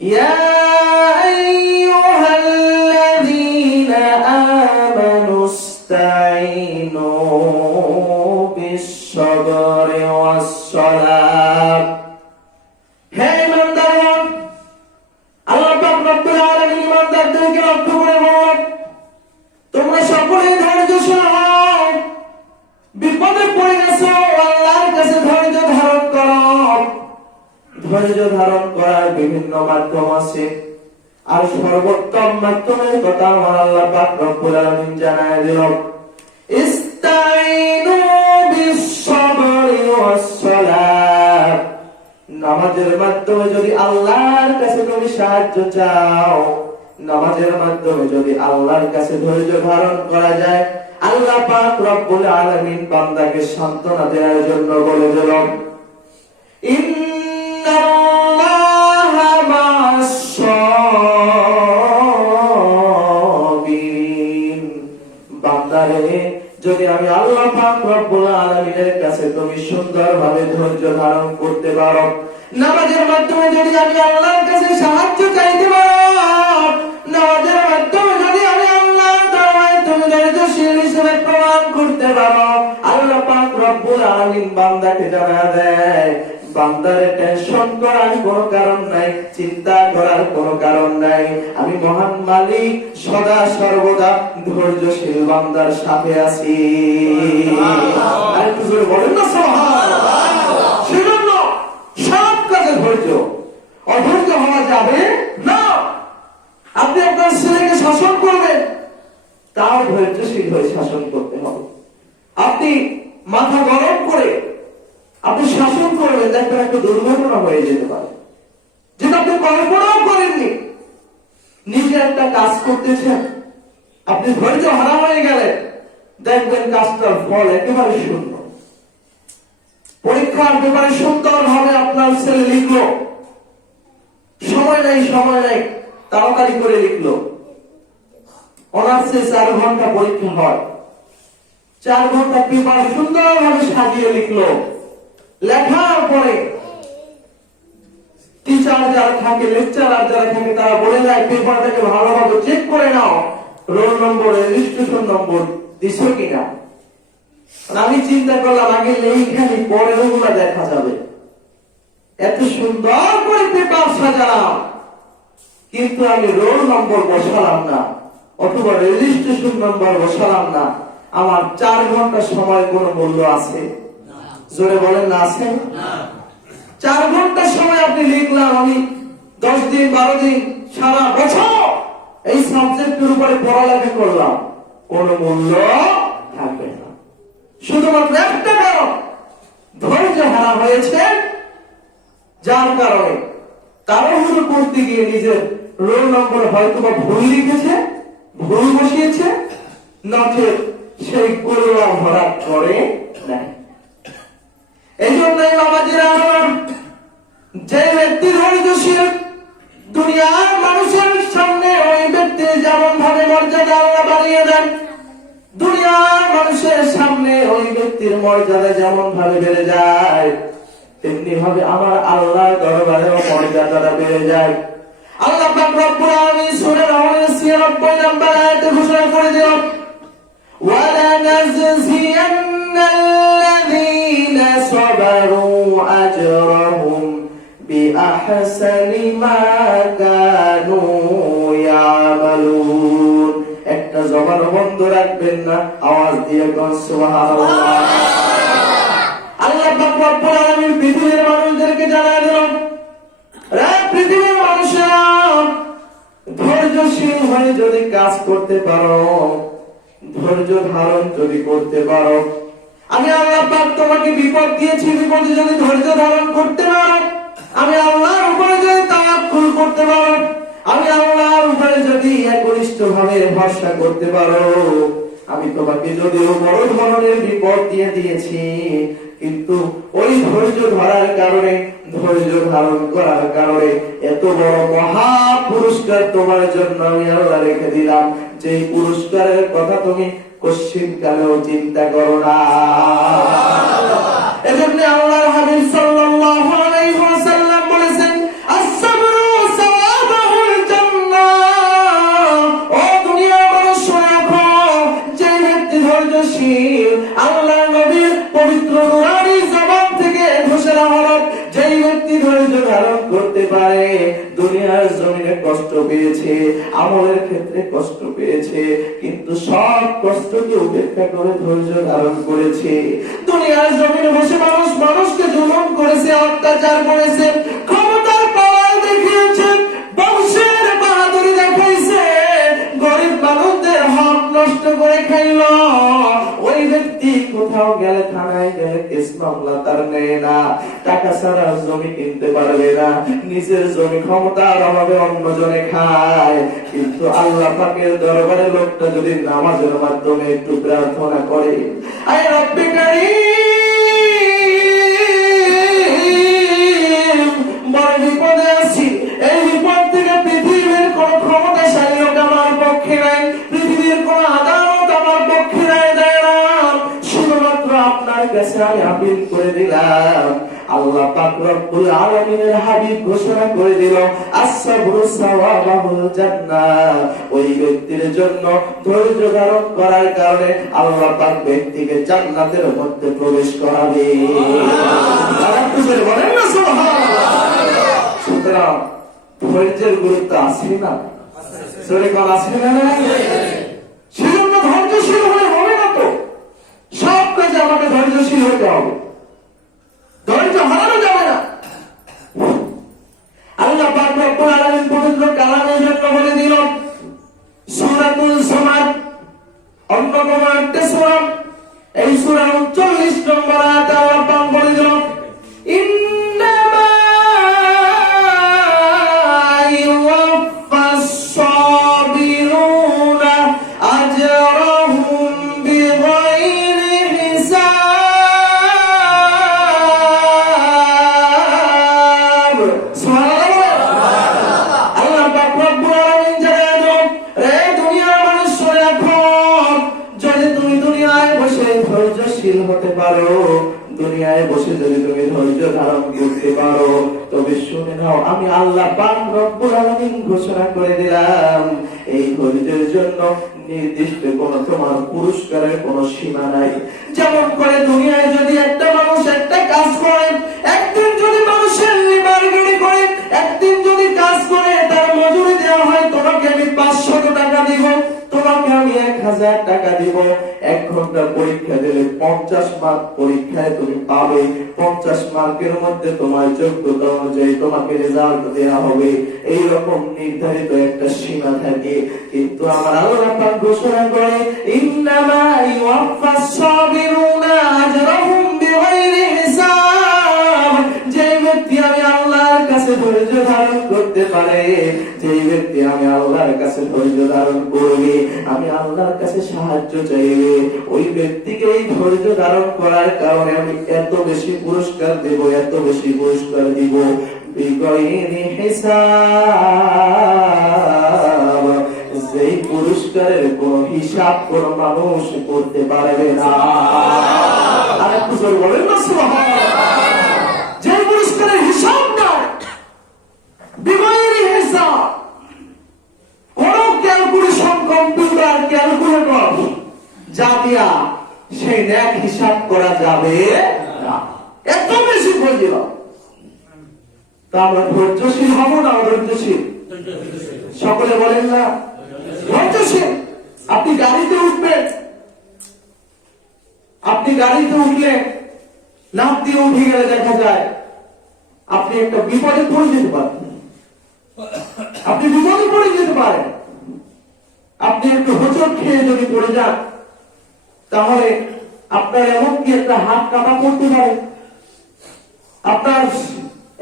ইয়া আইয়ুহাল্লাযীনা আমানুস্তাঈনু বিস-সাবরি ওয়াস-সালাত। হে ইমানদারগণ, আল্লাহ পাক রব্বুল আলামিন ইমানদারদেরকে লক্ষ্য করে বলেন, তোমরা সকলেই ধৈর্যশীল হও। বিপদে পড়ে গেছো, আল্লাহর কাছে ধৈর্য ধারণ করো। ধৈর্য ধারণ করার বিভিন্ন মাধ্যম আছে, আর সর্বোত্তম মাধ্যমের কথা আমার আল্লাহ পাক রব্বুল আলামিন জানায় দিলেন, ইস্তাঈনু বিস-সাবরি ওয়াস-সালাত। নামাজের মাধ্যমে যদি আল্লাহর কাছে তুমি সাহায্য চাও, নামাজের মাধ্যমে যদি আল্লাহর কাছে ধৈর্য ধারণ করা যায়, আল্লাহ পাক রব্বুল আলামিন বান্দাকে সান্ত্বনা দেওয়ার জন্য বলে দিলেন, ইন্নাল্লাহা মা'আস-সাবিরিন। বান্দারে, যদি আমি আল্লাহ পাক রব্বুল আলামিনের কাছে তুমি সুন্দরভাবে ধৈর্য ধারণ করতে পারো, নামাজের মাধ্যমে যদি আমি আল্লাহর কাছে সাহায্য চাইতে পারো, নামাজের মাধ্যমে যদি আমি আল্লাহর দরবারে তুমি ধৈর্যশীল হিসেবে প্রমাণ করতে পারো, আল্লাহ পাক রব্বুল আলামিন বান্দাকে জানা দেয়, বান্দারে টেনশন করার কোনো কারণ নাই, চিন্তা করার কোনো কারণ নাই। আমি মহান মালিক সদা সর্বদা ধৈর্যশীল বান্দার সাথে আছি। আর একটু জোরে বলেন না সুবহানাল্লাহ। সেজন্য সব কাজে ধৈর্য, অধৈর্য হওয়া যাবে না। আপনি আপনার ছেলেকে শাসন করবেন, তাও ধৈর্যশীল হয়ে শাসন করতে হবে। আপনি মাথা গরম করে আপনি শাসন করবেন, দেখবেন একটা দুর্ঘটনা হয়ে যেতে পারে, যেটা আপনি কল্পনাও করেননি। নিজে একটা কাজ করতেছেন, আপনি ধৈর্য হারা হয়ে গেলেন, দেখবেন কাজটার ফল একেবারে শূন্য। পরীক্ষার ব্যাপারে সুন্দরভাবে আপনার ছেলে লিখলো, সময় নাই তাড়াতাড়ি করে লিখলো। অনার্সে 4 ঘন্টা পরীক্ষা হয়, 4 ঘন্টা পেপার সুন্দরভাবে সাজিয়ে লিখলো। লেখার পরে টিচার যারা থাকে, লেকচারার যারা থাকে, তারা বলে যায় পেপারটাকে ভালোভাবে চেক করে নাও, রোল নম্বর, রেজিস্ট্রেশন নম্বর দিছো কিনা। আমি চিন্তা করলাম আগে লেখানি, পরে ওগুলো দেখা যাবে। এত সুন্দর করে পেপার সাজালাম, কিন্তু আমি রোল নম্বর বসালাম না, অথবা রেজিস্ট্রেশন নম্বর বসালাম না। আমার 4 ঘন্টা সময় কোন মূল্য আছে? জোরে বলেন না, আছে? 4 ঘন্টা সময় আপনি লিখলাম, আমি 10 দিন 12 দিন সারা বছর এই সাবজেক্টের উপরে পড়ালেখা করলাম, কোন মূল্য থাকবে না। শুধুমাত্র একটা কারণ, ধৈর্য হারা হয়েছে, যার কারণে তাড়াহুড়ো করতে গিয়ে নিজের রোল নম্বর হয়তো বা ভুল লিখেছে, ভুল বসিয়েছে, নচে সেই করুণা ভরা করে নাই। এই জন্যই বাবাজিরা, যে ব্যক্তি ধৈর্যশীল, দুনিয়ার মানুষের সামনে ওই ব্যক্তি যেমন ভাবে মর্যাদা আল্লাহ বাড়িয়ে দেন, দুনিয়ার মানুষের সামনে ওই ব্যক্তির মর্যাদা যেমন ভাবে বেড়ে যায়, তেমনি ভাবে আমার আল্লাহর দরবারেও মর্যাদাটা বেড়ে যায়। আল্লাহ পাক রব্বুল আলামিন সূরা আল-আনআমের ৯৬ নম্বর আয়াতে ঘোষণা করে দিলেন, ওয়ালা নাজজিয়ান্নাল্লাযীনা সাবারু আজরাহুম বিআহসানি মা কানু ইয়ামালুন। একটা জবান বন্ধ রাখবেন না, আওয়াজ দিয়ে কোন সুবহানাল্লাহ। আল্লাহ পাক রব্বুল আলামিন পৃথিবীর মানুষদেরকে জানায় দিলেন, রে পৃথিবীর মানুষেরা, ধৈর্যশীল হয়ে যদি কাজ করতে পারো, ধৈর্য ধারণ যদি করতে পারো, আমি আল্লাহ পাক তোমাকে বিপদ দিয়েছি, বিপদে যদি ধৈর্য ধারণ করতে পারো, আমি আল্লাহর উপরে যদি তাওয়াক্কুল করতে পারো, আমি আল্লাহর উপরে যদি একনিষ্ঠভাবে ভরসা করতে পারো, আমি তোমাকে যদিও বড় ধরনের বিপদ দিয়ে দিয়েছি, কিন্তু ওই ধৈর্য ধরার কারণে, ধৈর্য ধারণ করার কারণে এত বড় মহা পুরস্কার তোমার জন্য আমি আল্লাহ রেখে দিলাম, যে পুরস্কারের কথা তুমি কশ্চিন কালেও চিন্তা করো না। এজন্য আল্লাহর হাবিব সাল্লাল্লাহু আলাইহি ওয়াসাল্লাম বলেছেন, আস-সাবরু সাওয়া পারে দুনিয়ার জমিনে কষ্ট পেয়েছে, আমলের ক্ষেত্রে কষ্ট পেয়েছে, কিন্তু সব কষ্টকে উপেক্ষা করে ধৈর্য ধারণ করেছে। দুনিয়ার জমিনে বসে মানুষ মানুষকে জুলুম করেছে, অত্যাচার করেছে, ক্ষমতার পাওয়ার দেখিয়েছে, বংশের বাহাদুরি দেখাইছে, গরিব মানুষদের হক নষ্ট করে খাইল। ওই ব্যক্তি কোথাও গেলে, থানায় গেলে কেস মামলা তার নেয় না, টাকা ছাড়া জমি কিনতে পারবে না, নিজের জমি ক্ষমতার অভাবে অন্যজনে খায়। কিন্তু আল্লাহ পাকের দরবারে লোকটা যদি নামাজের মাধ্যমে একটু প্রার্থনা করে, আয় রব্বে কারীম, বড় বিপদে আছি, এই বিপদ থেকে পৃথিবীর কোন ক্ষমতাশালী লোক আমার পক্ষে নাই, পৃথিবীর কোন আদালত আমার পক্ষে নাই, দেয় না, শুধুমাত্র আপনার কাছে আমি আপিল করে দিলাম। আল্লাহ পাক রব্বুল আলামিনের হাবিব ঘোষণা করে দিল, আসসাবরু সাওয়াবাহুল জান্নাহ। ওই ব্যক্তির জন্য ধৈর্য ধারণ করার কারণে আল্লাহ পাক ব্যক্তিকে জান্নাতের মধ্যে প্রবেশ করাবে। বলেন না সুবহানাল্লাহ। সুতরাং ধৈর্যের গুরুত্ব আছে না? সরে কোন আছে না? সেজন্য ধৈর্যশীল হলে হবে না তো, সব কাজে আমাকে ধৈর্যশীল হতে হবে, ধৈর্য হারানো যাবে না। আল্লাহ পাক রব্বুল আলামিন পবিত্র কালামের জন্য বলে দিল, সূরাতুল সামাদ অন্যতম একটা সূরা, এই সূরার 39 নম্বর আয়াতে আল্লাহ পাক বলে দিল, ইন্নামা ইউওয়াফাস সাবিরুনা আজরাহুম বিগাইরি হিসাব। সুবহানাল্লাহ। আল্লাহ পাক রব্বুল আলামিন জানালেন, রে দুনিয়ার মানুষ শুনে রাখো, যদি তুমি দুনিয়ায় বসে ধৈর্যশীল হতে পারো, দুনিয়ায় বসে যদি তুমি ধৈর্য ধারণ করতে পারো, তবে শুনে নাও, আমি আল্লাহ পাক রব্বুল আলামিন ঘোষণা করে দিলাম, এই ধৈর্যের জন্য নির্দিষ্ট কোন তোমার পুরস্কারের কোন সীমা নাই। যেমন করে দুনিয়ায় যদি একটা মানুষ একটা কাজ করে, একদিন যদি মানুষের লিবারগিরি করে, একদিন যদি কাজ করে, তার মজুরি দেওয়া হয়, তোমাকে আমি 500 টাকা দিব, তোমাকে আমি 1000 টাকা দিব। 1 ঘন্টা পরীক্ষা দিলে 50 মার্ক পরীক্ষায় তুমি পাবে, 50 মার্কের মধ্যে তোমার যোগ্যতা অনুযায়ী তোমাকে রেজাল্ট দেওয়া হবে। এই রকম নির্ধারিত একটা সীমা থাকে। কিন্তু আমার আল্লাহ পাক ঘোষণা করে, ইন্নামা ইউওয়াফাস সাবিরুনা আজরাহুম বিগাইরি হিসাব। যে ব্যক্তি আমি আল্লাহর কাছে ধৈর্য ধারণ করতে পারে, যে ব্যক্তি আমি আল্লাহর কাছে ধৈর্য ধারণ করবে, আমি আল্লাহর কাছে সাহায্য চাইবে, ওই ব্যক্তিকে এই ধৈর্য ধারণ করার কারণে আমি এত বেশি পুরস্কার দেব, এত বেশি পুরস্কার দিব, বিগাইরি হিসাব। যেই পুরস্কারের কোন হিসাব কোন মানুষ করতে পারবে না। আর একটু জোরে বলেন না সুবহানাল্লাহ। যে পুরস্কারের হিসাব না, বিগাইরি হিসাব, কোন ক্যালকুলেশন, কম্পিউটার ক্যালকুলেটর যা দিয়া সেই ন্যাক হিসাব করা যাবে না। এত বেশি ফজিলত। তা আমরা ধৈর্যশীল হব না অধৈর্যশীল? সকলে বলেন না ধৈর্যশীল। আপনি গাড়িতে উঠবেন, আপনি গাড়িতে উঠলে লাফ দিয়ে উঠে গেলে দেখা যায় আপনি একটা বিপদে পড়ে যেতে পারেন, আপনি বিপদে পড়ে যেতে পারেন। আপনি একটু হোঁচট খেয়ে যদি পড়ে যান, তাহলে আপনার এমনকি একটা হাত কাটা করতে পারে। আপনার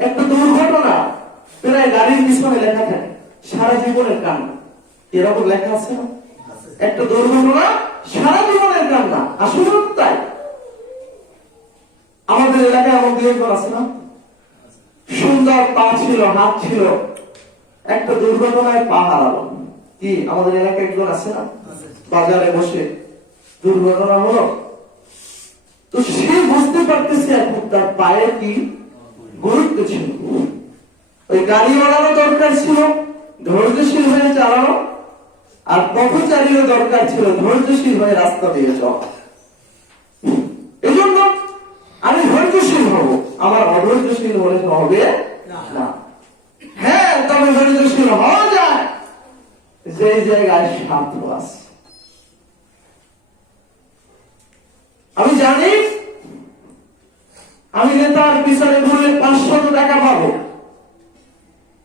একটা দুর্ঘটনা প্রায় গাড়ির পিছনে লেখা থাকে, সারা জীবনের কান্না, এরকম লেখা আছে না? একটা দুর্ঘটনা সারা জীবনের কান্না। আসলে তাই আমাদের এলাকায় এমন দুর্ঘটনা আছে না? সুন্দর পা ছিল, হাত ছিল, একটা দুর্ঘটনায় পা হারালো। কি আমাদের এলাকায় একজন আছে না? বাজারে বসে দুর্ঘটনা হলো, তো সে বুঝতে পারতেছে এখন তার পায়ে কি গুরুত্ব ছিল। ওই গাড়ি ওড়ানো দরকার ছিল ধৈর্যশীল হয়ে চালানো, আর পথচারীরও দরকার ছিল ধৈর্যশীল হয়ে রাস্তা দিয়ে চলা। এই জন্য আমি ধৈর্যশীল হব, আমার অধৈর্যশীল হলে হবে না। এই জায়গায় স্বার্থ আছে। আমি জানি আমি নেতার পিছনে ঘুরলে 500 টাকা পাবো,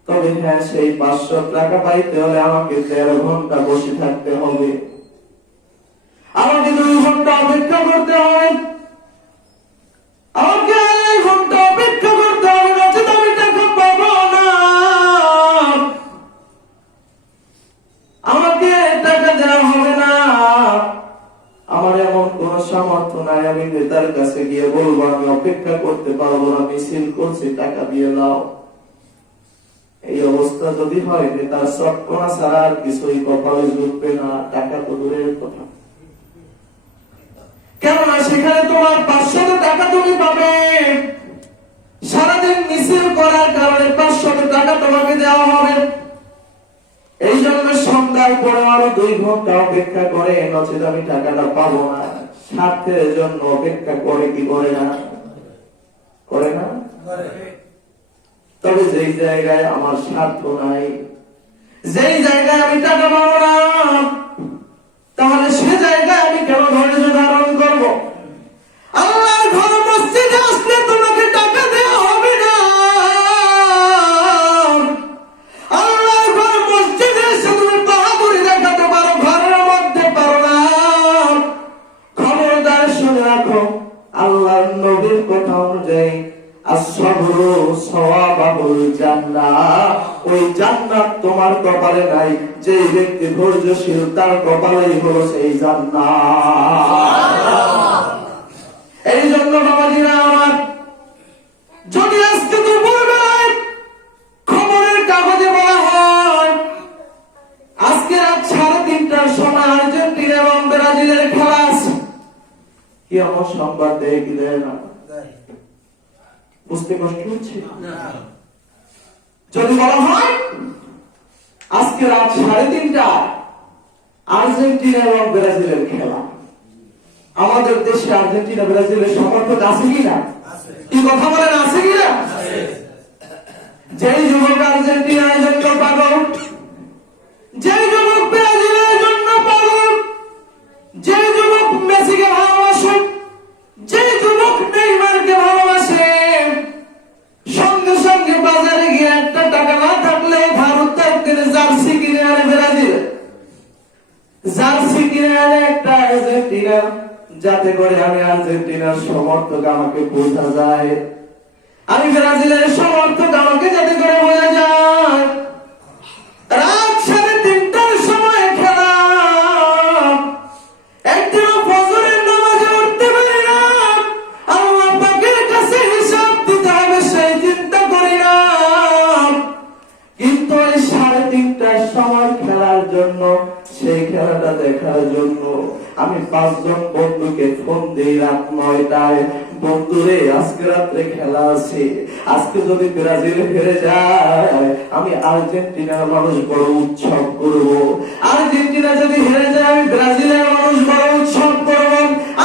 তবে হ্যাঁ সেই 500 টাকা পাইতে হলে আমাকে 13 ঘন্টা বসে থাকতে হবে, আমাকে 2 ঘন্টা অপেক্ষা করতে হবে, আমাকে 1 ঘন্টা অপেক্ষা করতে হবে, নচেত আমি টাকা পাবো না। আমাকে টাকা দেওয়া হবে না। আমার এমন কোন সামর্থ্য নাই আমি নেতার কাছে গিয়ে বলবো আমি অপেক্ষা করতে পারবো না, মিছিল করছি টাকা দিয়ে দাও। এই অবস্থা যদি হয় নেতার চটকনা ছাড়া আর কিছুই কপালে জুটবে না, টাকা তো দূরের কথা। কেননা সেখানে তোমার 500 টাকা তুমি পাবে, সারাদিন মিছিল করার কারণে 500 টাকা তোমাকে দেওয়া হবে। এই জন্য সন্ধ্যার পর আরো 2 ঘন্টা অপেক্ষা করে, নচেত আমি টাকাটা পাবো না। স্বার্থের জন্য অপেক্ষা করে কি করে না? করে না? তবে যেই জায়গায় আমার স্বার্থ নাই, যেই জায়গায় আমি টাকা পাবো না, তাহলে সে জায়গায় আমি কেন ধৈর্য ধারণ করবো? আল্লাহর ঘর মসজিদে আসলে তোমাকে টাকা দেওয়া হবে না। আল্লাহর ঘর মসজিদে এসে তুমি বাহাদুরি দেখাতে পারো, ঘরের মধ্যে পারো না। খবরদার শুনে রাখো, আল্লাহর নবীর কথা অনুযায়ী আসসাবরু সাওয়াবাহুল জান্নাহ, ওই জান্নাত তোমার কপালে নাই। যে ব্যক্তি ধৈর্যশীল তার কপালেই হলো সেই জান্নাত। এই জন্য বাবাজিরা আমার, যদি আজকে দুপুরবেলায় খবরের কাগজে বলা হয় আজকে রাত 3:30টার সময় আর্জেন্টিনা এবং ব্রাজিলের খেলা আছে, কি আমার সংবাদ দেয় কি দেয় না? বুঝতে কষ্ট হচ্ছে? যদি বলা হয় আজকে রাত 3:30টায় আর্জেন্টিনা এবং ব্রাজিলের খেলা, আমাদের দেশে আর্জেন্টিনা ব্রাজিলের সমর্থক আছে কিনা? কি কথা বলেন, আছে কিনা? যেই যুবক আর্জেন্টিনার জন্য পাগল, যেই যুবক ব্রাজিলের জন্য পাগল, যেই যুবক মেসিকে ভালোবাসে, যেই যুবক নেইমারকে ভালোবাসে, সঙ্গে সঙ্গে বাজারে গিয়ে একটা টাকা না থাকলে ভারতের দিনে জার্সি কিনে আনে ব্রাজিল, জার্সি কিনে আনে একটা আর্জেন্টিনা, যাতে করে আমি আর্জেন্টিনার সমর্থক আমাকে বোঝা যায়, আমি ব্রাজিলের সমর্থক আমাকে যাতে করে বোঝা যায়। রাত 3:30টার সময় খেলা, একদিনও ফজরের নামাজে উঠতে পারি না, আল্লাহ পাকের কাছে হিসাব দিতে হবে সেই চিন্তা করি না। কিন্তু এই 3:30টার সময় খেলার জন্য, সেই খেলাটা দেখার জন্য আমি 5 জন বন্ধুকে ফোন দিই রাত 9টায়, বন্ধুরে আজকে রাত্রে খেলা আছে, আজকে যদি ব্রাজিল হেরে যায় আমি আর্জেন্টিনার মানুষ বড় উৎসব করব, আর্জেন্টিনা যদি হেরে যায় আমি ব্রাজিলের মানুষ বড় উৎসব করব।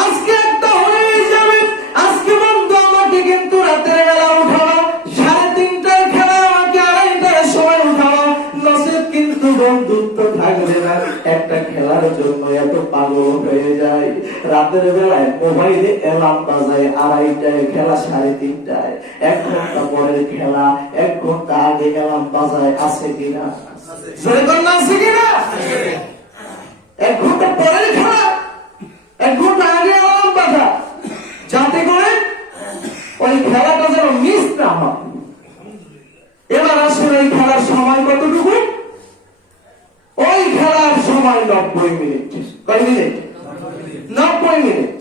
আজকে একটা হয়ে যাবে, আজকে বন্ধু আমাকে কিন্তু রাতের বেলা উঠাবা, 3:30টার খেলা আমাকে 2:30টার সময় উঠাবা, নচেত কিন্তু বন্ধুত্ব থাকবে না। একটা খেলার জন্য এত পাগল হয়ে যায়, রাতের বেলায় মোবাইলে অ্যালার্ম বাজায় 2:30টায় খেলা, 3:30টায়, 1 ঘন্টা পরের খেলা, 1 ঘন্টা আগে অ্যালার্ম বাজায়, আছে কিনা? আছে কিনা? 1 ঘন্টা পরের খেলা, 1 ঘন্টা আগে অ্যালার্ম বাজা, যাতে করে ওই খেলাটা যেন মিস না হয়। এবার আসলে এই খেলার সময় কতটুকু? ওই খেলার সময় 90 মিনিট। কয় মিনিট? 90 মিনিট।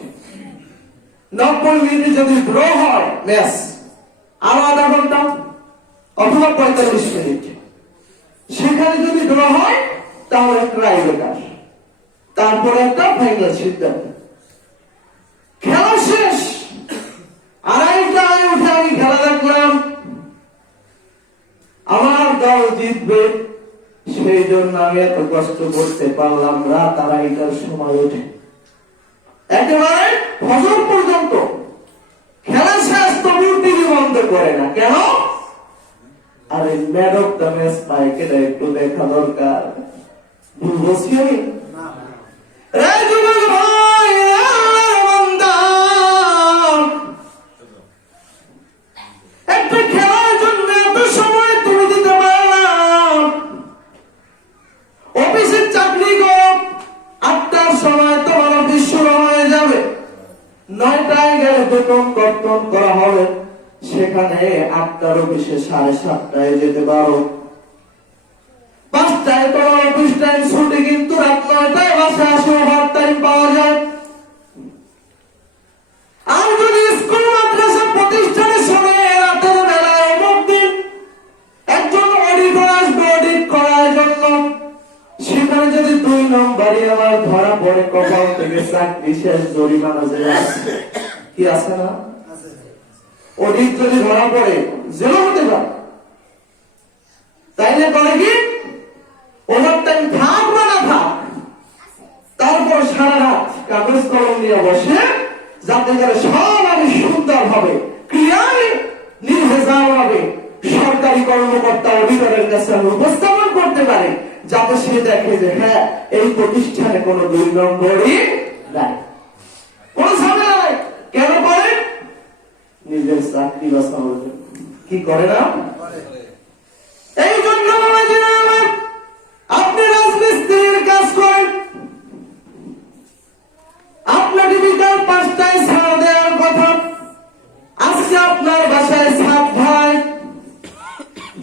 90 মিনিটে যদি ড্র হয় ম্যাচ, আরো আধা ঘন্টা অথবা 45 মিনিট, সেখানে যদি ড্র হয় তাহলে ট্রাইব্রেকার, তারপরে একটা ফাইনাল সিদ্ধান্ত। খেলা শেষ, 2:30টায় উঠে আমি খেলা দেখলাম, আমার দল জিতবে, সেই জন্য আমি এত কষ্ট করতে পারলাম। রাত 2:30টার সময় উঠে একেবারে ফজর পর্যন্ত খেলা শেষ, তবু টিভি বন্ধ করে না। কেন? আরে ম্যান অফ দ্য ম্যাচ পায়, কেটা একটু দেখা দরকার। বলছি আমি রে যুবক ভাই, রে আল্লাহর বান্দা, একটা খেলার জন্য এত সময় তুমি দিতে পারো না। অফিসের চাকরি করো, 8টার সময় তোমার অফিস শুরু হয়ে যাবে, 9টায় গেলে বেতন কর্তন করা হবে, সেখানে 8টার অফিসে 7:30টায় যেতে পারো। 5টায় তোমার অফিস টাইম ছুটি, কিন্তু রাত 9টায় বাসায় আসে, ওভার টাইম পাওয়া যায়। আর যদি স্কুল মাদ্রাসা প্রতিষ্ঠানে শুনে রাতের বেলায় অমুক দিন একজন অডিটর আসবে অডিট করার জন্য, সেখানে যদি 2 নম্বরই আমার ধরা পড়ে, কপাল থেকে চাকরি শেষ, জরিমানা যে আছে, কি আছে না? অডিট যদি ধরা পড়ে জেলও হতে পারে। তাইলে করে কি ওভার টাইম থাক বা না থাক, তারপর সারা রাত কাগজ কলম নিয়ে বসে, যাতে করে সব আমি সুন্দর হবে, ক্লিয়ার নির্ভেজাল হবে, সরকারি কর্মকর্তা অডিটরের কাছে আমি উপস্থাপন করতে পারি, যাতে সে দেখে যে হ্যাঁ এই প্রতিষ্ঠানে কোনো 2 নম্বরই নাই, কোন ঝামেলা নাই। কেন করে? নিজের চাকরি বাঁচানোর জন্য। কি করে না? এই জন্য বাবাজিরা আমার, আপনি রাজমিস্ত্রির কাজ করেন, আপনাকে বিকাল 5টায় ছাড় দেওয়ার কথা, আজকে আপনার বাসায় ছাদ ভাই,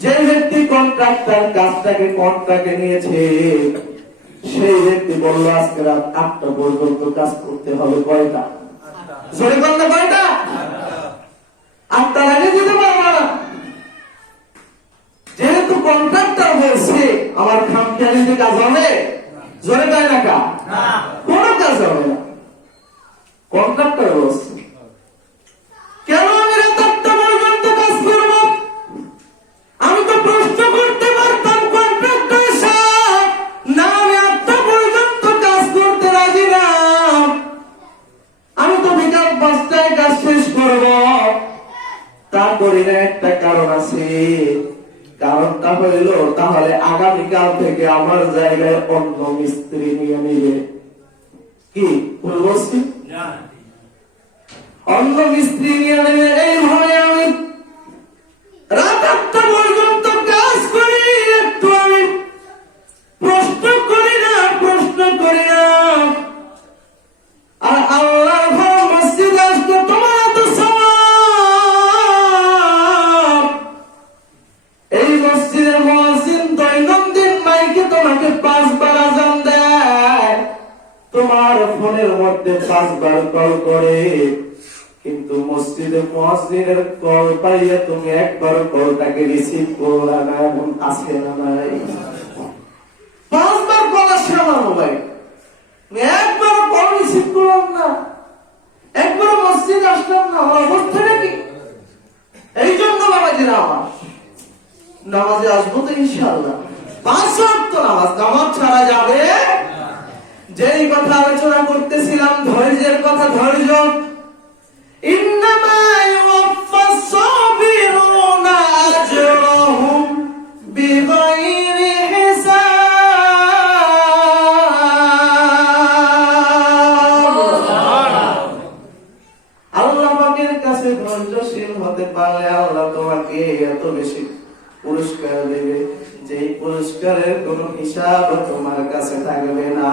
যে ব্যক্তি কন্ট্রাক্টর কাজটাকে কন্ট্রাক্টে নিয়েছে, সেই ব্যক্তি বলল আজকে রাত 8টা পর্যন্ত কাজ করতে হবে। কয়টা? জোরে বললে কয়টা? 8টার আগে যেতে পারবো না। যেহেতু কন্ট্রাক্টর বলছে আমার খামখেয়ালিতে কাজ হবে, জোরে তাই না কা? কোনো কাজ হবে না, কন্ট্রাক্টর বলছে। কেন আমি রাত 8টা পর্যন্ত কাজ করব? আমি তো প্রশ্ন করতে পারতাম কন্ট্রাক্টর সাহেব, না আমি 8টা পর্যন্ত কাজ করতে রাজি না, আমি তো বিকাল 5টায় কাজ শেষ করব। তা করি না, একটা কারণ আছে, কারণটা হইল তাহলে আগামীকাল থেকে আমার জায়গায় অন্য মিস্ত্রি নিয়ে নিবে। কি ভুল বলছি? অন্য মিস্ত্রি নিয়ে নেবে, এইভাবে আমি রাত 8টা পর্যন্ত কাজ করি, একটু আমি প্রশ্ন করি না। আর আল্লাহ ঘর মসজিদ আসতো, তোমার এত সওয়াব। এই মসজিদের মুয়াজ্জিন দৈনন্দিন মাইকে তোমাকে 5 বার আযান দেয়, তোমার ফোনের মধ্যে 5 বার কল করে, কিন্তু মসজিদে মুয়াজ্জিনের কল পাইয়া তুমি একবার কলটাকে রিসিভ করো না, এমন আছে না নাই? 5 বার কল আসে আমার মোবাইল, একবার কল রিসিভ করলাম না, একবার মসজিদ আসলাম না, আমার অবস্থাটা কি? এই জন্য বাবাজিরা আমার, নামাজে আসবো তো ইনশাআল্লাহ, 5 ওয়াক্ত নামাজ ছাড়া যাবে। যেই কথা আলোচনা করতেছিলাম ধৈর্যের কথা, ধৈর্য, ইন্নামা ইউওয়াফাস সাবিরুনা আজরাহুম বিগাইরি হিসাব। আল্লাহ পাকের কাছে ধৈর্যশীল হতে পারলে আল্লাহ তোমাকে এত বেশি পুরস্কার দেবে, যেই পুরস্কারের কোনো হিসাব তোমার কাছে থাকবে না।